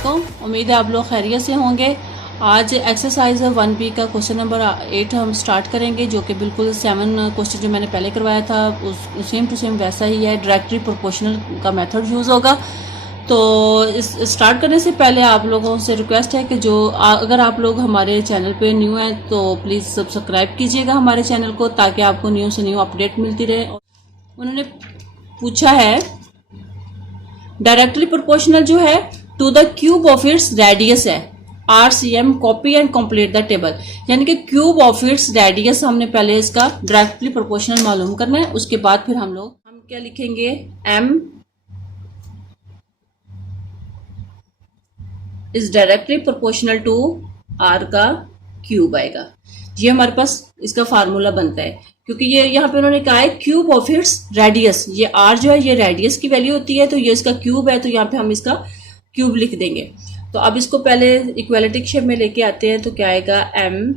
वालेकुम। उम्मीद है आप लोग खैरियत से होंगे। आज एक्सरसाइज 1B का क्वेश्चन नंबर 8 हम स्टार्ट करेंगे, जो कि बिल्कुल 7 क्वेश्चन जो मैंने पहले करवाया था उस सेम टू सेम वैसा ही है। डायरेक्टली प्रोपोर्शनल का मेथड यूज़ होगा। तो इस स्टार्ट करने से पहले आप लोगों से रिक्वेस्ट है कि जो अगर आप लोग हमारे चैनल पे न्यू हैं तो प्लीज़ सब्सक्राइब कीजिएगा हमारे चैनल को, ताकि आपको न्यू से न्यू अपडेट मिलती रहे। उन्होंने पूछा है डायरेक्टली प्रोपोर्शनल जो है to the cube of its radius है। RCM copy and complete the table, यानी कि क्यूब ऑफ इट्स रेडियस हमने पहले इसका डायरेक्टली प्रोपोर्शनल मालूम करना है। उसके बाद फिर हम क्या लिखेंगे, M is directly proportional to R का क्यूब आएगा। ये हमारे पास इसका फार्मूला बनता है, क्योंकि ये यहाँ पे उन्होंने कहा है क्यूब ऑफ इट्स रेडियस। ये R जो है ये रेडियस की वैल्यू होती है, तो ये इसका क्यूब है, तो यहाँ पे हम इसका क्यूब लिख देंगे। तो अब इसको पहले इक्वालिटी शेप में लेके आते हैं, तो क्या आएगा, M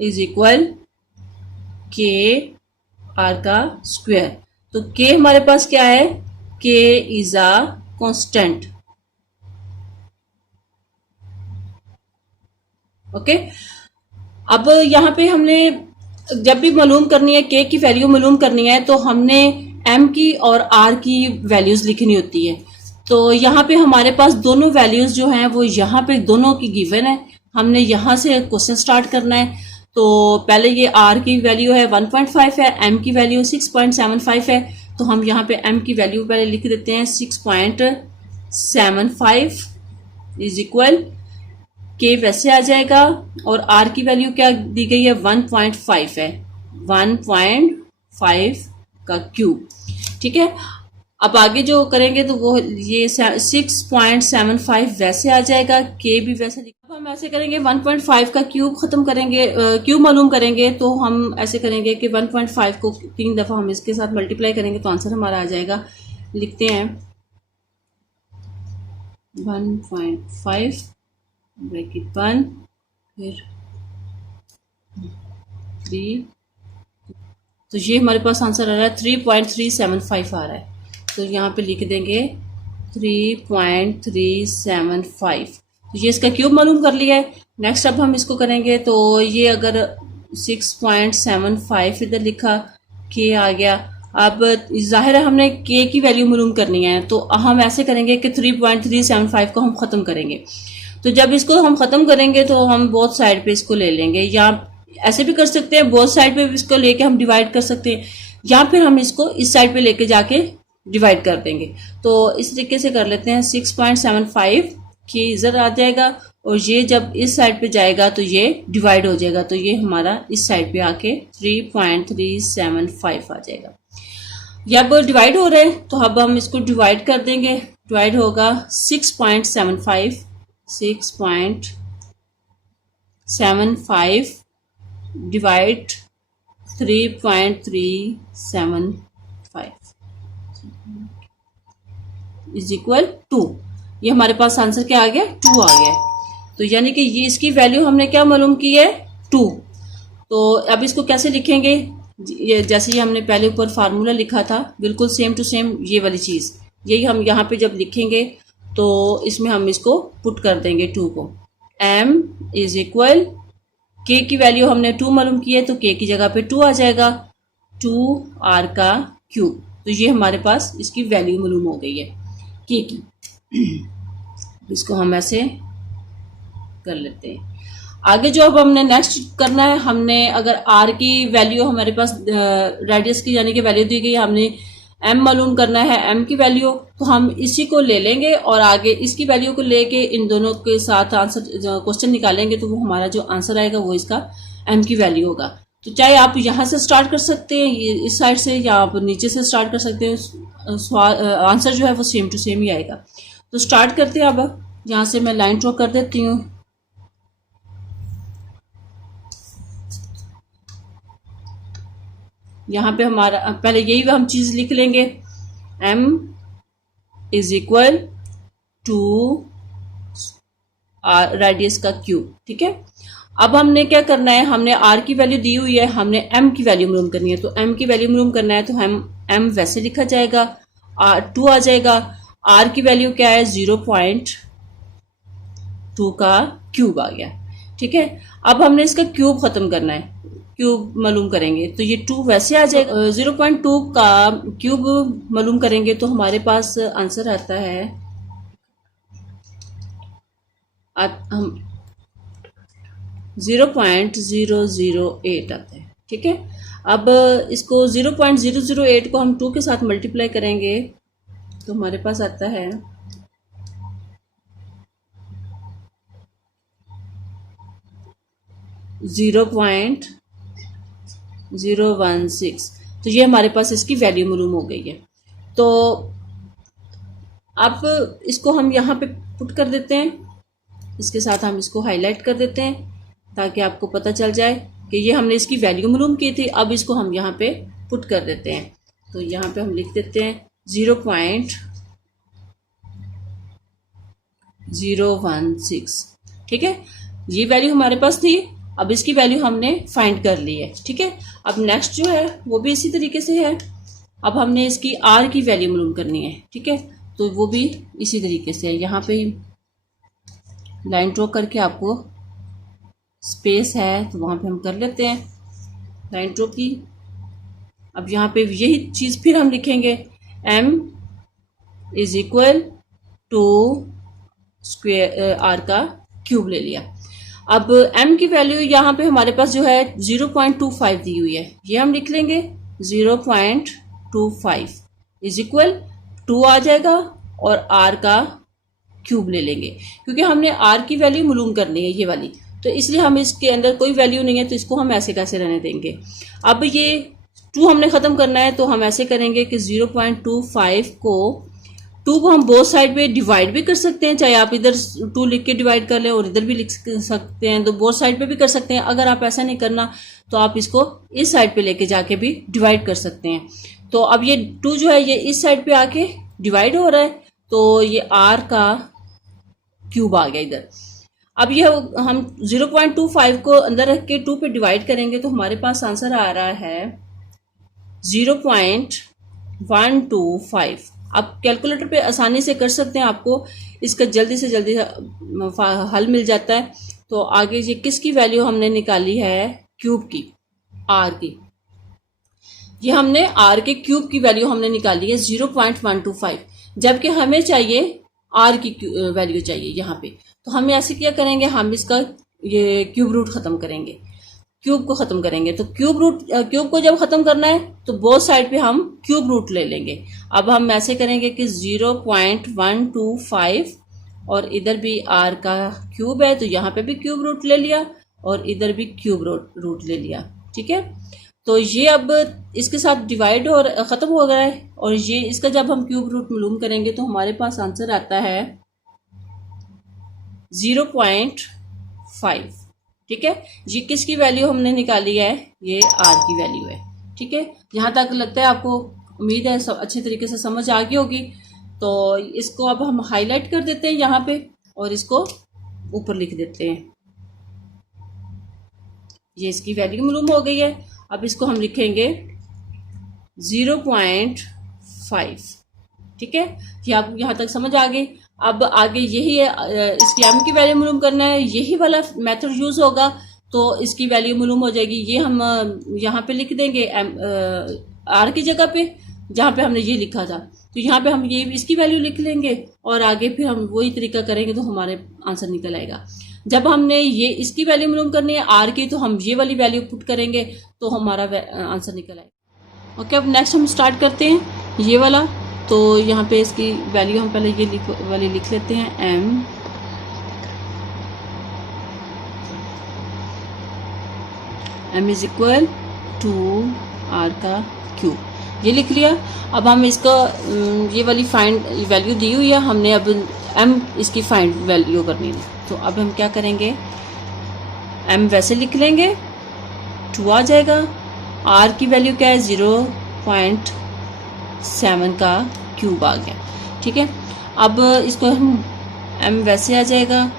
इज इक्वल के R का स्क्वायर। तो K हमारे पास क्या है, K is a constant. Okay, अब यहाँ पे हमने जब भी मालूम करनी है, K की वैल्यू मालूम करनी है, तो हमने M की और R की वैल्यूज लिखनी होती है। तो यहाँ पे हमारे पास दोनों वैल्यूज जो हैं वो यहाँ पे दोनों की गिवन है। हमने यहाँ से क्वेश्चन स्टार्ट करना है। तो पहले ये R की वैल्यू है 1.5 है, M की वैल्यू 6.75 है। तो हम यहाँ पे M की वैल्यू पहले लिख देते हैं 6.75 इज इक्वल K वैसे आ जाएगा, और R की वैल्यू क्या दी गई है, 1.5 है, 1.5 का क्यूब। ठीक है, अब आगे जो करेंगे तो वो ये 6.75 वैसे आ जाएगा, K भी वैसे। अब हम ऐसे करेंगे 1.5 का क्यूब खत्म करेंगे, क्यूब मालूम करेंगे, तो हम ऐसे करेंगे कि 1.5 को 3 दफा हम इसके साथ मल्टीप्लाई करेंगे तो आंसर हमारा आ जाएगा। लिखते हैं 1.5 ब्रैकेट 1 फिर 3, तो ये हमारे पास आंसर आ रहा है 3.375 आ रहा है। तो यहाँ पे लिख देंगे 3.375। तो ये इसका क्यूब मालूम कर लिया है। नेक्स्ट अब हम इसको करेंगे, तो ये अगर 6.75 इधर लिखा, K आ गया। अब जाहिर है हमने K की वैल्यू मालूम करनी है, तो हम ऐसे करेंगे कि 3.375 को हम ख़त्म करेंगे। तो जब इसको हम ख़त्म करेंगे तो हम बोथ साइड पे इसको ले लेंगे, या ऐसे भी कर सकते हैं, बोथ साइड पे इसको लेके हम डिवाइड कर सकते हैं, या फिर हम इसको इस साइड पे लेके जाके डिवाइड कर देंगे। तो इस तरीके से कर लेते हैं। 6.75 की इधर आ जाएगा, और ये जब इस साइड पे जाएगा तो ये डिवाइड हो जाएगा, तो ये हमारा इस साइड पे आके 3.375 आ जाएगा। ये अब डिवाइड हो रहे हैं, तो अब हम इसको डिवाइड कर देंगे। डिवाइड होगा 6.75 डिवाइड 3.375 इज इक्वल 2। ये हमारे पास आंसर क्या आ गया, 2 आ गया। तो यानी कि ये इसकी वैल्यू हमने क्या मालूम की है, 2। तो अब इसको कैसे लिखेंगे, ये जैसे ही हमने पहले ऊपर फार्मूला लिखा था, बिल्कुल सेम टू सेम ये वाली चीज़, यही हम यहाँ पे जब लिखेंगे तो इसमें हम इसको पुट कर देंगे 2 को। M इज इक्वल K की वैल्यू हमने 2 मालूम की है, तो K की जगह पे 2 आ जाएगा, 2R का क्यूब। तो ये हमारे पास इसकी वैल्यू मालूम हो गई है K की। इसको हम ऐसे कर लेते हैं। आगे जो अब हमने नेक्स्ट करना है, हमने अगर R की वैल्यू हमारे पास रेडियस की यानी कि वैल्यू दी गई, हमने M मालूम करना है, M की वैल्यू, तो हम इसी को ले लेंगे और आगे इसकी वैल्यू को लेके इन दोनों के साथ आंसर क्वेश्चन निकालेंगे, तो वो हमारा जो आंसर आएगा वो इसका M की वैल्यू होगा। तो चाहे आप यहाँ से स्टार्ट कर सकते हैं, इस साइड से, या आप नीचे से स्टार्ट कर सकते हैं, आंसर जो है वो सेम टू सेम ही आएगा। तो स्टार्ट करते हैं। अब यहाँ से मैं लाइन ड्रॉ कर देती हूँ। यहाँ पे हमारा पहले यही हम चीज लिख लेंगे, M is equal to radius का क्यूब। ठीक है, अब हमने क्या करना है, हमने R की वैल्यू दी हुई है, हमने M की वैल्यू मालूम करनी है। तो M की वैल्यू मालूम करना है, तो हम M वैसे लिखा जाएगा, 2 आ जाएगा। R की वैल्यू क्या है, 0.2 2 का क्यूब आ गया। ठीक है, अब हमने इसका क्यूब खत्म करना है, क्यूब मालूम करेंगे तो ये 2 वैसे आ जाएगा। 0.2 का क्यूब मालूम करेंगे तो हमारे पास आंसर आता है हम 0.008 आता है। ठीक है, अब इसको 0.008 को हम 2 के साथ मल्टीप्लाई करेंगे तो हमारे पास आता है 0.016। तो ये हमारे पास इसकी वैल्यू मालूम हो गई है। तो अब इसको हम यहाँ पे पुट कर देते हैं, इसके साथ हम इसको हाईलाइट कर देते हैं ताकि आपको पता चल जाए कि ये हमने इसकी वैल्यू मालूम की थी। अब इसको हम यहाँ पे पुट कर देते हैं, तो यहाँ पे हम लिख देते हैं 0.016। ठीक है, ये वैल्यू हमारे पास थी, अब इसकी वैल्यू हमने फाइंड कर ली है। ठीक है, अब नेक्स्ट जो है वो भी इसी तरीके से है। अब हमने इसकी आर की वैल्यू मालूम करनी है। ठीक है, तो वो भी इसी तरीके से है। यहाँ पे लाइन ड्रॉ करके आपको स्पेस है तो वहाँ पे हम कर लेते हैं लाइन ड्रॉ की। अब यहाँ पे यही चीज़ फिर हम लिखेंगे m is equal to square R का क्यूब ले लिया। अब m की वैल्यू यहाँ पे हमारे पास जो है 0.25 दी हुई है, ये हम लिख लेंगे 0.25 इज इक्वल 2 आ जाएगा और r का क्यूब ले लेंगे, क्योंकि हमने r की वैल्यू मालूम करनी है ये वाली, तो इसलिए हम इसके अंदर कोई वैल्यू नहीं है तो इसको हम ऐसे कैसे रहने देंगे। अब ये 2 हमने ख़त्म करना है तो हम ऐसे करेंगे कि 0.25 को 2 को हम बोथ साइड पे डिवाइड भी कर सकते हैं, चाहे आप इधर 2 लिख के डिवाइड कर लें और इधर भी लिख सकते हैं, तो बोथ साइड पे भी कर सकते हैं। अगर आप ऐसा नहीं करना तो आप इसको इस साइड पे लेके जाके भी डिवाइड कर सकते हैं। तो अब ये 2 जो है ये इस साइड पे आके डिवाइड हो रहा है, तो ये r का क्यूब आ गया इधर। अब ये हम 0.25 को अंदर रख के 2 पे डिवाइड करेंगे तो हमारे पास आंसर आ रहा है 0.125। आप कैलकुलेटर पे आसानी से कर सकते हैं, आपको इसका जल्दी से जल्दी हल मिल जाता है। तो आगे ये किसकी वैल्यू हमने निकाली है, क्यूब की, r की। ये हमने r के क्यूब की वैल्यू हमने निकाली है 0.125, जबकि हमें चाहिए r की वैल्यू चाहिए यहाँ पे। तो हम ऐसे क्या करेंगे, हम इसका ये क्यूब रूट खत्म करेंगे, क्यूब को खत्म करेंगे। तो क्यूब को जब खत्म करना है तो बोथ साइड पे हम क्यूब रूट ले लेंगे। अब हम ऐसे करेंगे कि 0.125 और इधर भी r का क्यूब है तो यहाँ पे भी क्यूब रूट ले लिया और इधर भी क्यूब रूट ले लिया। ठीक है, तो ये अब इसके साथ डिवाइड और ख़त्म हो गया है, और ये इसका जब हम क्यूब रूट मालूम करेंगे तो हमारे पास आंसर आता है 0.5। ठीक है, ये किसकी वैल्यू हमने निकाली है, ये r की वैल्यू है। ठीक है, यहाँ तक लगता है आपको, उम्मीद है सब अच्छे तरीके से समझ आ गई होगी। तो इसको अब हम हाईलाइट कर देते हैं यहाँ पे और इसको ऊपर लिख देते हैं। ये इसकी वैल्यू मालूम हो गई है। अब इसको हम लिखेंगे 0.5। ठीक है, ये आप यहाँ तक समझ आ गई। अब आगे यही है, इसकी m की वैल्यू मालूम करना है, यही वाला मेथड यूज होगा तो इसकी वैल्यू मालूम हो जाएगी। ये हम यहाँ पे लिख देंगे r की जगह पे, जहाँ पे हमने ये लिखा था, तो यहाँ पे हम ये इसकी वैल्यू लिख लेंगे और आगे फिर हम वही तरीका करेंगे तो हमारे आंसर निकल आएगा। जब हमने ये इसकी वैल्यू मालूम करनी है r की, तो हम ये वाली वैल्यू पुट करेंगे तो हमारा आंसर निकल आएगा। ओके, अब नेक्स्ट हम स्टार्ट करते हैं ये वाला। तो यहाँ पे इसकी वैल्यू हम पहले ये वाली लिख लेते हैं, m is equal to r का क्यूब, ये लिख लिया। अब हम इसका ये वाली फाइंड वैल्यू दी हुई है हमने, अब m इसकी फाइंड वैल्यू करनी है। तो अब हम क्या करेंगे, m वैसे लिख लेंगे, 2 आ जाएगा। r की वैल्यू क्या है, 0.7 का क्यूब आ गया। ठीक है, अब इसको हम m वैसे आ जाएगा,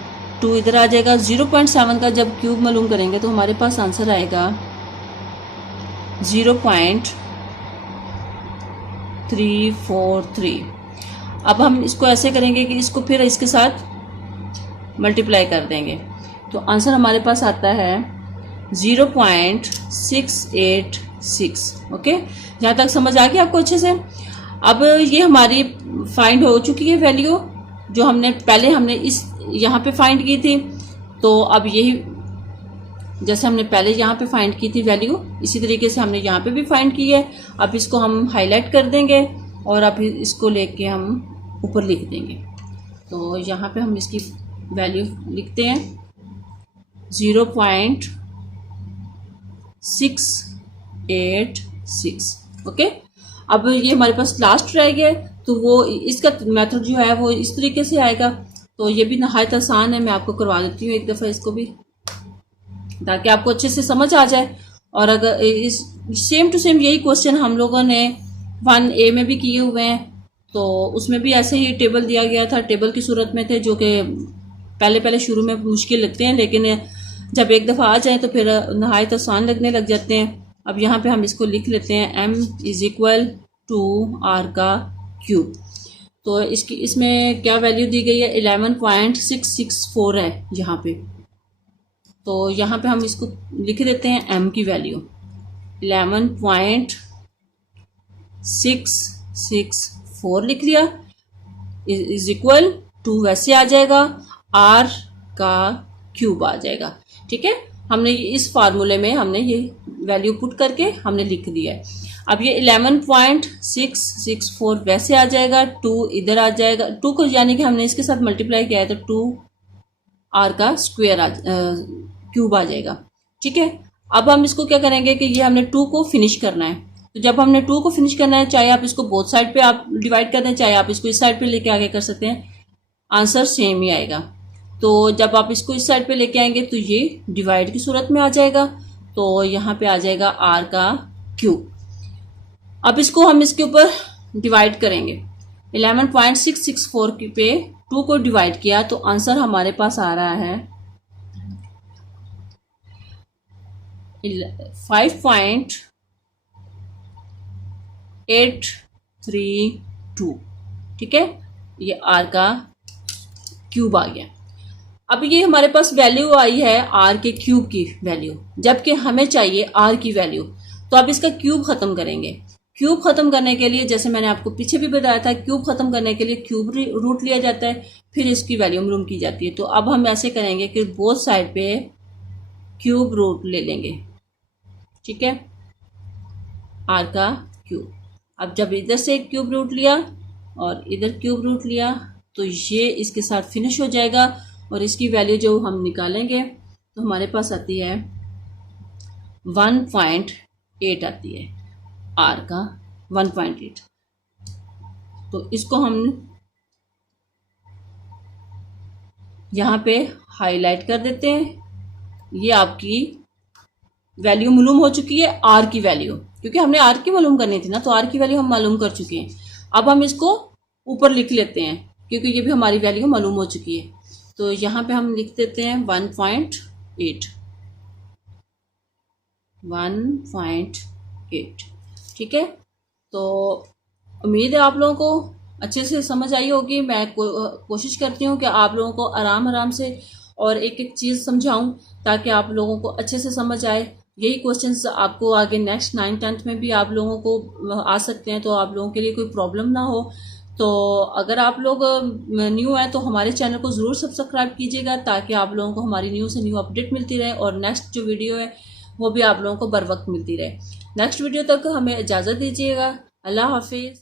2 इधर आ जाएगा। 0.7 का जब क्यूब मालूम करेंगे तो हमारे पास आंसर आएगा 0.343। अब हम इसको ऐसे करेंगे कि इसको फिर इसके साथ मल्टीप्लाई कर देंगे तो आंसर हमारे पास आता है 0.686। ओके, यहाँ तक समझ आ गई आपको अच्छे से। अब ये हमारी फाइंड हो चुकी है वैल्यू जो हमने इस यहाँ पे फाइंड की थी। तो अब यही जैसे हमने पहले यहाँ पे फाइंड की थी वैल्यू, इसी तरीके से हमने यहाँ पे भी फाइंड की है। अब इसको हम हाईलाइट कर देंगे और अब इसको लेके हम ऊपर लिख देंगे। तो यहाँ पे हम इसकी वैल्यू लिखते हैं 0.686। ओके, अब ये हमारे पास लास्ट रह गया तो वो इसका मेथड जो है वो इस तरीके से आएगा। तो ये भी नहायत आसान है, मैं आपको करवा देती हूँ एक दफ़ा इसको भी, ताकि आपको अच्छे से समझ आ जाए। और अगर इस सेम टू सेम यही क्वेश्चन हम लोगों ने 1A में भी किए हुए हैं, तो उसमें भी ऐसे ही टेबल दिया गया था, टेबल की सूरत में थे, जो कि पहले शुरू में मुश्किल लगते हैं, लेकिन जब एक दफ़ा आ जाए तो फिर नहायत आसान लगने लग जाते हैं। अब यहाँ पे हम इसको लिख लेते हैं m = r का क्यूब। तो इसमें क्या वैल्यू दी गई है, 11.664 है यहाँ पे। तो यहाँ पे हम इसको लिख देते हैं m की वैल्यू 11.664 लिख लिया, = वैसे आ जाएगा r का क्यूब आ जाएगा। ठीक है, हमने इस फार्मूले में हमने ये वैल्यू पुट करके हमने लिख दिया है। अब ये 11.664 वैसे आ जाएगा, 2 इधर आ जाएगा, 2 को यानी कि हमने इसके साथ मल्टीप्लाई किया है तो 2r का स्क्वायर क्यूब आ जाएगा। ठीक है, अब हम इसको क्या करेंगे कि ये हमने 2 को फिनिश करना है। तो जब हमने 2 को फिनिश करना है, चाहे आप इसको बोथ साइड पे आप डिवाइड कर दें, चाहे आप इसको इस साइड पे लेके आगे कर सकते हैं, आंसर सेम ही आएगा। तो जब आप इसको इस साइड पे लेके आएंगे तो ये डिवाइड की सूरत में आ जाएगा, तो यहाँ पे आ जाएगा r का क्यूब। अब इसको हम इसके ऊपर डिवाइड करेंगे, 11.664 पे 2 को डिवाइड किया तो आंसर हमारे पास आ रहा है 5.832। ठीक है, ये r का क्यूब आ गया। अब ये हमारे पास वैल्यू आई है r के क्यूब की वैल्यू, जबकि हमें चाहिए r की वैल्यू। तो अब इसका क्यूब खत्म करेंगे। क्यूब खत्म करने के लिए, जैसे मैंने आपको पीछे भी बताया था, क्यूब खत्म करने के लिए क्यूब रूट लिया जाता है, फिर इसकी वैल्यू मालूम की जाती है। तो अब हम ऐसे करेंगे कि बोथ साइड पे क्यूब रूट ले लेंगे। ठीक है, r का क्यूब। अब जब इधर से क्यूब रूट लिया और इधर क्यूब रूट लिया तो ये इसके साथ फिनिश हो जाएगा और इसकी वैल्यू जो हम निकालेंगे तो हमारे पास आती है 1.8 आती है, r का 1.8। तो इसको हम यहाँ पे हाईलाइट कर देते हैं। ये आपकी वैल्यू मालूम हो चुकी है, r की वैल्यू, क्योंकि हमने r की मालूम करनी थी ना, तो r की वैल्यू हम मालूम कर चुके हैं। अब हम इसको ऊपर लिख लेते हैं क्योंकि ये भी हमारी वैल्यू मालूम हो चुकी है। तो यहाँ पे हम लिख देते हैं 1.8। ठीक है, तो उम्मीद है आप लोगों को अच्छे से समझ आई होगी। मैं कोशिश करती हूँ कि आप लोगों को आराम से और एक एक चीज़ समझाऊं ताकि आप लोगों को अच्छे से समझ आए। यही क्वेश्चंस आपको आगे नेक्स्ट 9th 10th में भी आप लोगों को आ सकते हैं, तो आप लोगों के लिए कोई प्रॉब्लम ना हो। तो अगर आप लोग न्यू हैं तो हमारे चैनल को ज़रूर सब्सक्राइब कीजिएगा ताकि आप लोगों को हमारी न्यू से न्यू अपडेट मिलती रहे और नेक्स्ट जो वीडियो है वो भी आप लोगों को बर वक्त मिलती रहे। नेक्स्ट वीडियो तक हमें इजाज़त दीजिएगा। अल्लाह हाफिज़।